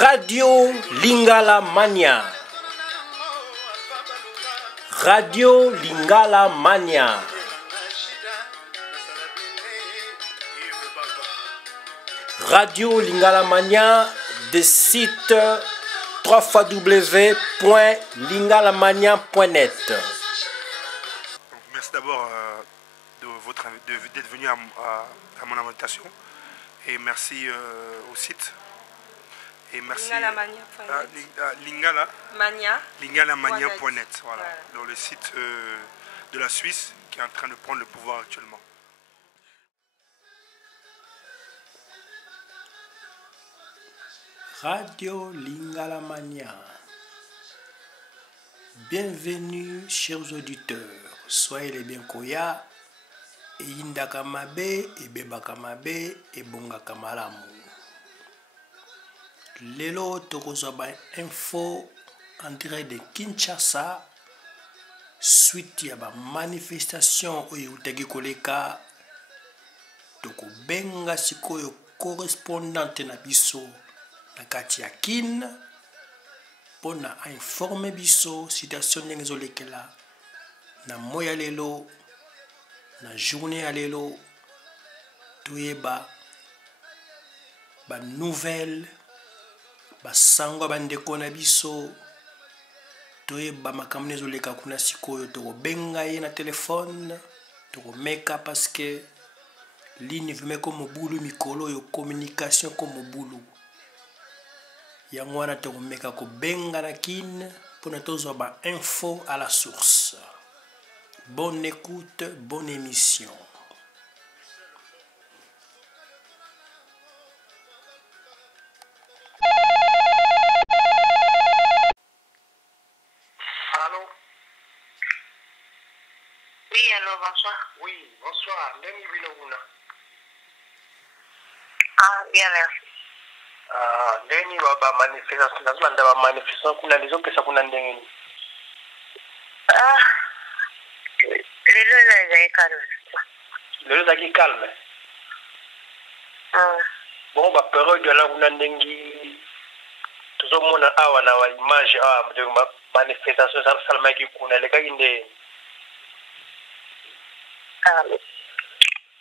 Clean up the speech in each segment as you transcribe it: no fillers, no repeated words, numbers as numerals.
Radio Lingala Mania. Radio Lingala Mania. Radio Lingala Mania, des sites www.lingalamania.net. Merci d'abord d'être venu à mon invitation et merci au site. Et merci lingalamania.net, voilà, dans le site de la Suisse qui est en train de prendre le pouvoir actuellement. Radio Lingala Mania. Bienvenue, chers auditeurs. Soyez les bienkoya. Et Indaka Mabe, et Bebaka Mabe, et Bongaka Malamu. Lelo tokozaba info en direct de Kinshasa suite ya ba manifestation oyo utaki koleka toko benga sikoyo correspondante na biso na kati ya kin pona a informer biso situation ndenge ezolekela na moya lelo na journée ya lelo toyeba ba nouvelle basango bandeko na biso toyeba makambo ezoleka kuna sikoyo tokobenga ye na telefone tokomeka parce que ligne vime ko mobulu mikolo yo communication ko mobulu yango wana tokomeka kobenga na kin mpona tozwa ba info à la source. Bonne écoute, bonne émission. Bonsoir. Oui, bonsoir. Ndenge Biloguna. Ah, bien, merci. Ndenge ba manifestation, nazolanda ba manifestation kuna lizopesa kuna ndenge ni. Lelo ezali calme. Lelo ezali calme. Bon, ba période ya kuna ndenge tozomona awa na wa image de manifestation salamaki kuna lekaki nde.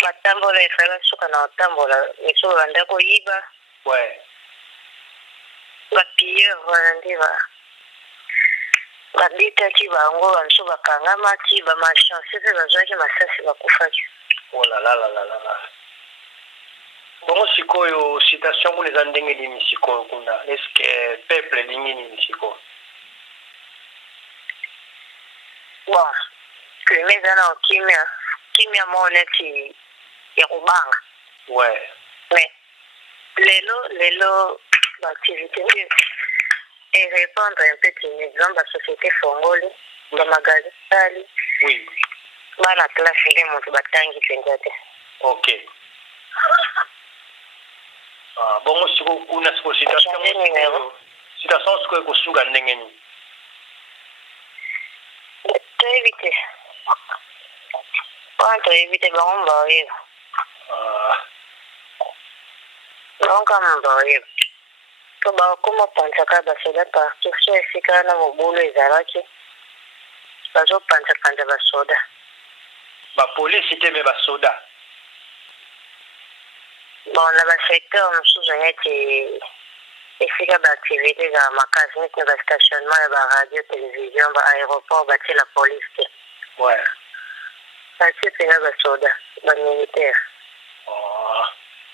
Batambola efala suka na batambola misuka banda koyiba bapilleur balandi babetaki bango bamisu bakangamaki bamachanse mpe bazwaki masasi bakufaki. Bongo sikoyo citation kuna eza ndenge nini sikoyo kuna eske peuple elingi nini sikoyo? Bon, klima eza na okimia kimia mo neti ya kubanga. Mais lelo l'activité et répondre un peu à exemple la société fongoli dans magasin sali. Oui. Bana classe ile mtu batangi pendete. OK. Bongo siko kuna siko citation siko kusuga ndenge ni. Éviter. Quanto éviter bon boy. Donc am boy. To ba kuma panchaka basoda partout so efika na mobulu ezalaki. Bazo panchaka basoda. Ba police te me basoda. Bon na ba secteur msuzo yeti efika ba activité za makazi ni ba stationnement ba radio télévision ba aéroport ba la police. Parce que c'est un soldat, un militaire.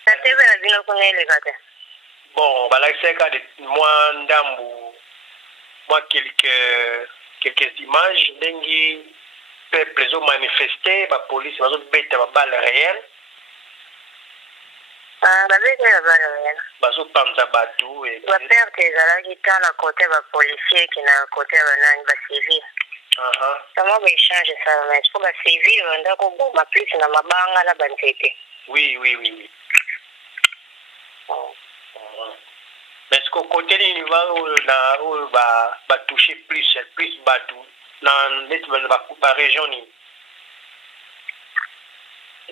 Ça te fait la vie qu'on est les gars. Bon, bah là c'est cas de moi ndambu, moi quelques images dengi peuple ont manifesté, la police va bête la balle réelle. La bête la balle réelle. Bazo pamza batu et. Va perdre tes ala qui tant à côté va policier qui n'a côté va nan va civil. Comment on échange ça mais pour la civile on doit qu'on va plus na mabanga la banzete. Oui. Mais ce qu'au côté ni va toucher plus batu dans la région ni.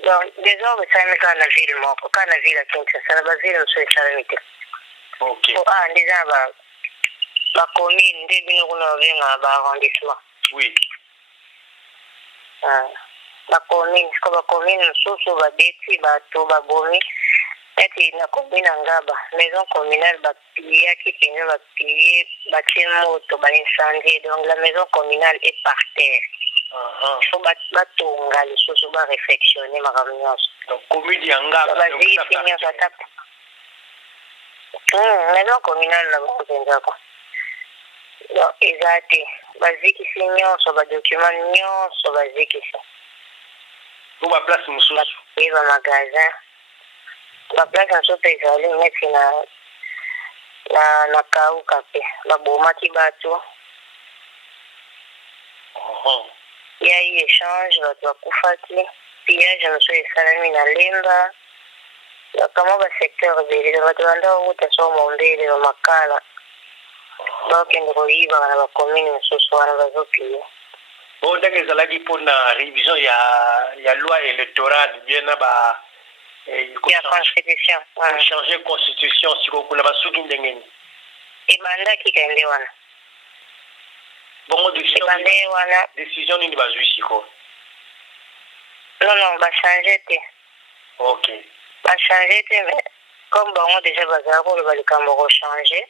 Donc désormais ça me quand la ville moi quand la ville à Kinshasa la ville on se chalamite. OK. Déjà ba commune nde bino kuna benga ba arrondissement. Oui. Ba commune ko ba commune susu ba beti ba to ba bomi. Et na commune ngaba maison communale ba pilier qui pine ba pilier ba moto ba incendie donc la maison communale est par terre. Il faut ba tonga les choses ba réflexionner ma réunion. Donc commune ngaba ba zi finir ça tape. Maison communale la ba zenga ko. Donc exact. Ba zi ki finir so ba document nyon so ba zi ki. Pour ma place mususu. Et ba magasin. La place en sote ezali neti na kauka pe babomaki bato ya eu échange bato bakufaki pillage mosusu esalami na lemba bakama basecteur ebele bato banda okuta so mombele bamakala bakende koyibaka na bacommune mosusu wana bazopie bon ndenge ezalaki mpona révision ya loi électorale bien na ba ya constitution changer constitution siko kuna basuki ndengeni ebandaki kende wana bongo décision nini bazwi siko non bachange te ok bachange te mais comme bango déjà bazala koloba likambo kochange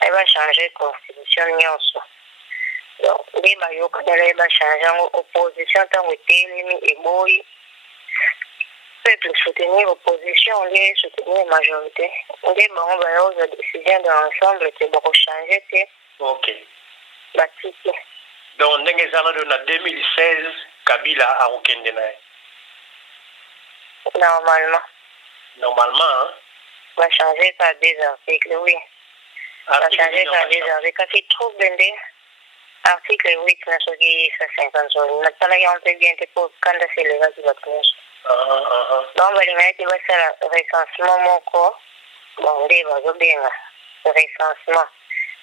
ebachange constitution nyonso donc nde bayokanela ebachange yango opposition ntango etelemi eboyi peuple soutenir l'opposition, on dit soutenir la majorité. On dit bon, bah, aux décisions de l'ensemble, c'est bon, changer, c'est. Ok. Bâtiki. Donc, en 2016, Kabila a aucun dénaï. Normalement. Normalement, hein? On va changer par des articles, oui. On va changer par des articles. Quand il trouve bendé, article 8, na soki 50. On a pas la garantie bien pour quand c'est les gars qui va tenir. Donc, balingaaki basala recensement moko bon nde bazobenga recensement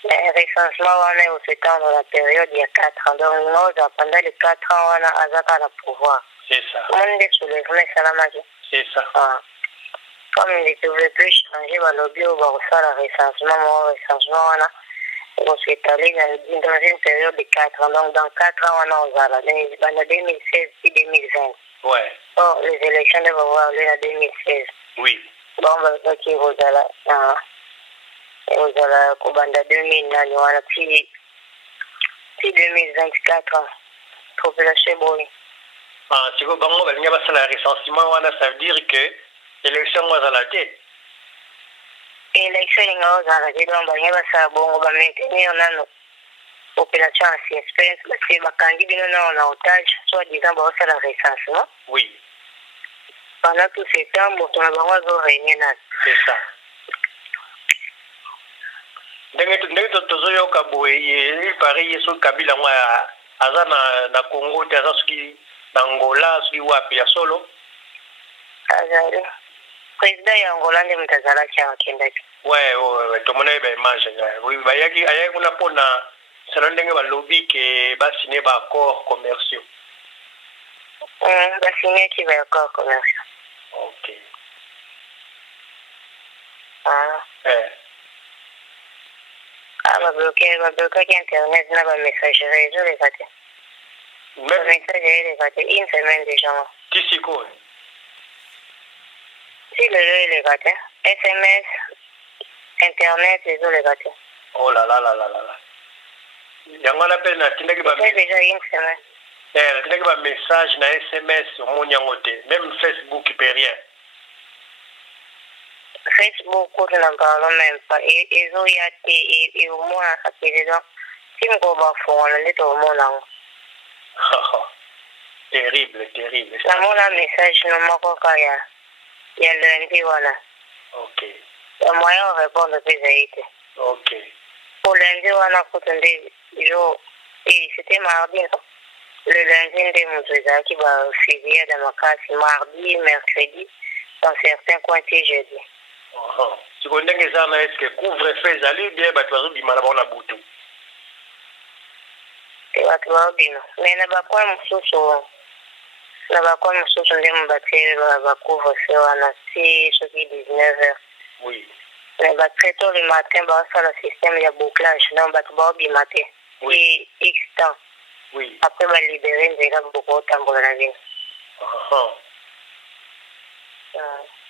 mais recensement wana eosetendre la période il y a 4 ans donc noza pendant les 4 ans wana azaka na pouvoir c'est ça omoni nde soulèvement esalamaki c'est ça comme il ne pouvait plus changer balobi oyo bakosala recensement moko recensement wana ekosetali dans une période de 4 ans donc dans 4 ans wana ozala banda 2016 puis 2020 ouais. Oh, les élections devaient avoir lieu en 2016. Oui. Bon, bah, qui vous allez, Kobanda 2009, puis 2024, population boy. Ah, si vous avez un recensement, ça veut dire que l'élection va à la tête. L'élection va à la tête, donc, il va maintenir la population en suspense, parce que les candidats en otage, soit disant, c'est le recensement. Oui. Pendant tout ce temps, on a régné là. C'est ça. Ndenge tozoyoka boye il paraît yeso Kabila mwa aza na Congo te aza soki na Angola soki wapi ya solo azali président ya Angola nde mutazalaki akendaki ouais tomona ba image oui bayaki ayaki kuna pona sala ndenge balobi ke basine ba accords commerciaux basine ki ba accords commerciaux. Ok. Bloquer Internet, n'a pas messagerie, je les ai. Même messagerie, les une semaine déjà. Qui s'y court? Si les gâtés, SMS, Internet, les autres les gâtés. Oh là là là là là. Il y a un appel na tindaki ba. C'est déjà une semaine. Tindaki ba message na SMS mon yangote, même Facebook il peut rien. Facebook, nous n'en parlons même pas. Et au moins, ça fait des gens. Si nous avons fait, on est au monde. Terrible, terrible. Ça m'a un message, nous m'avons fait. Il y a lundi, voilà. Ok. Le moyen de répondre à ces haïtés. Ok. Pour lundi, on a fait un jour. Et c'était mardi, non? Le lundi, on a qui va février dans ma classe, mardi, mercredi, dans certains coins, jeudi. Si vous avez est-ce que couvre-feu allez bien, tu vas bien mal la boutou. Tu vas bien. Mais n'a pas quoi m'soucier de me battre couvre-feu à 19h. Oui. Mais très tôt le matin, ça le système il y a bouclage, donc tu vas bien matin. Oui. Et X temps. Oui. Après va libérer, il y a beaucoup de temps pour la ville.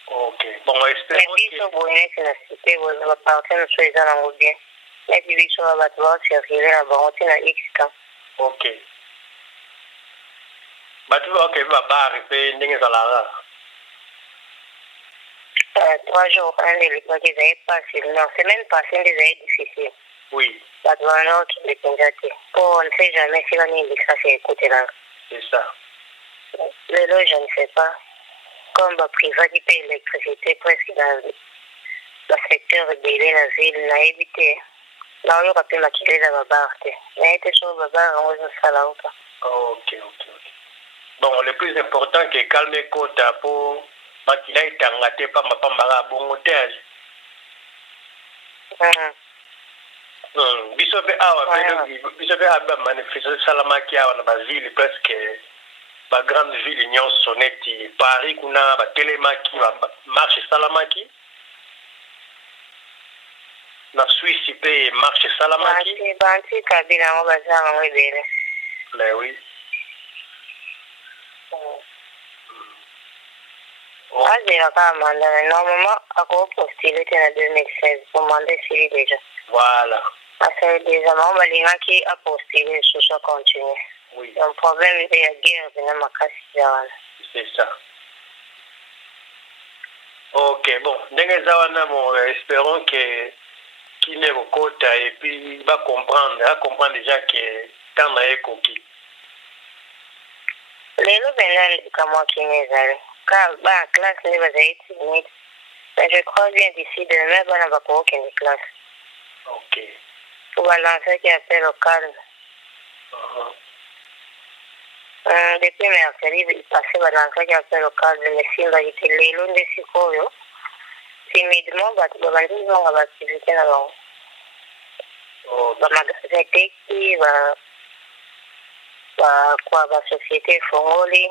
Ok. Bon, espérons que... Mais vous êtes dans la cité, vous allez partir de chez les gens bien. Mais puis vous allez voir circuler la banque dans X temps. Ok. Tu vas ok, va arriver dans la 3 jours, un des les qui avaient passé, non, semaine passée, des années difficiles. Oui. Ça doit un autre de Pinjati. On ne sait jamais si on est ça, c'est écouter là. C'est ça. Le lot, je ne sais pas. Comme va privatiser l'électricité presque dans le secteur de la ville, on a évité. Là, on a pu maquiller la barre. On a été sur la barre, on va faire là ou pas. Ok. Bon, le plus important, c'est calmer Kota pour maquiller et t'engager pas ma pambara bon hôtel. Bisobe awa bisobe aba manifestation salamaki awa na bazili presque ba grande ville nyonso neti Paris kuna ba telemaki ba marche salamaki na Suisse pe marche salamaki banti kabila ngo bazanga ngo bele mais oui Azira ka mandana normalement ako postulé en 2016 pour mandat civil déjà voilà. Parce que des amants qui a postulé sur ce continu. Oui. Le problème est la guerre de la Makassi. C'est ça. Ok, bon. Espérons que qui n'est au côté et puis va comprendre déjà que tant à écouter. Les nouvelles comme moi qui n'est allé. Car la classe n'est pas étudiée. Mais je crois bien d'ici demain, on va pas aucune classe. Ok. Pour balancer qui appelle au calme. Depuis mercredi, il passait balancer qui appelle au calme. Mais si on va être les lunes de Sikoyo, timidement, on va dire qu'on va activité là-bas. On va magasin Teki, la société Fongoli,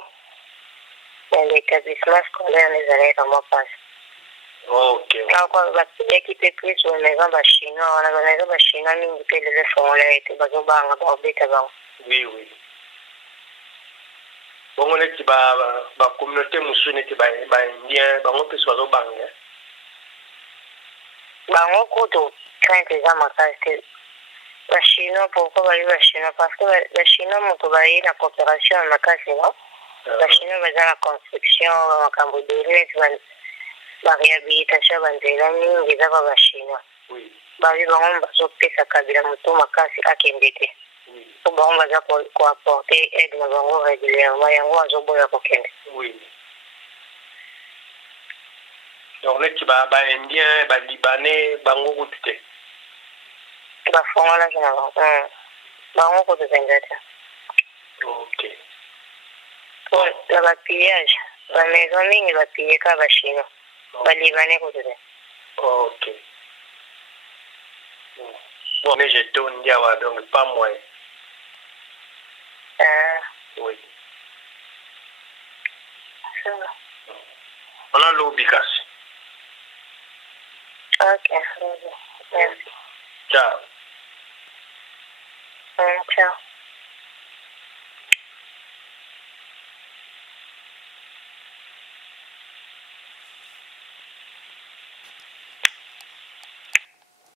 l'établissement scolaire, les allées comment passe. Ok. Alors, qui peut plus sur les maisons chinois, on a les maisons chinois, nous, qui les font là, et tout, oui. Bon, on est la communauté musulmane qui est indien, on peut soit au bang. On compte craint les amateurs. Les Chinois, pourquoi les Chinois? Parce que les Chinois ont travaillé la coopération en Makasino. Les Chinois ont la construction en Cambodge, la réhabilitation banzela mingi zaba bashina bari bamwe bazopesa kabila mutu makasi akendete bamwe baza ko apporter aide na bango régulièrement yango azoboya kokende donc les ba indien ba libanais bango kutite ba fongola kina bango kutengata ok la ba pillage ba maison mingi ba piller ka bashina ba libanais kutite ok bon mais je tourne diawa donc pas moi oui on a l'obligation. Ok, merci. Ciao. Ciao.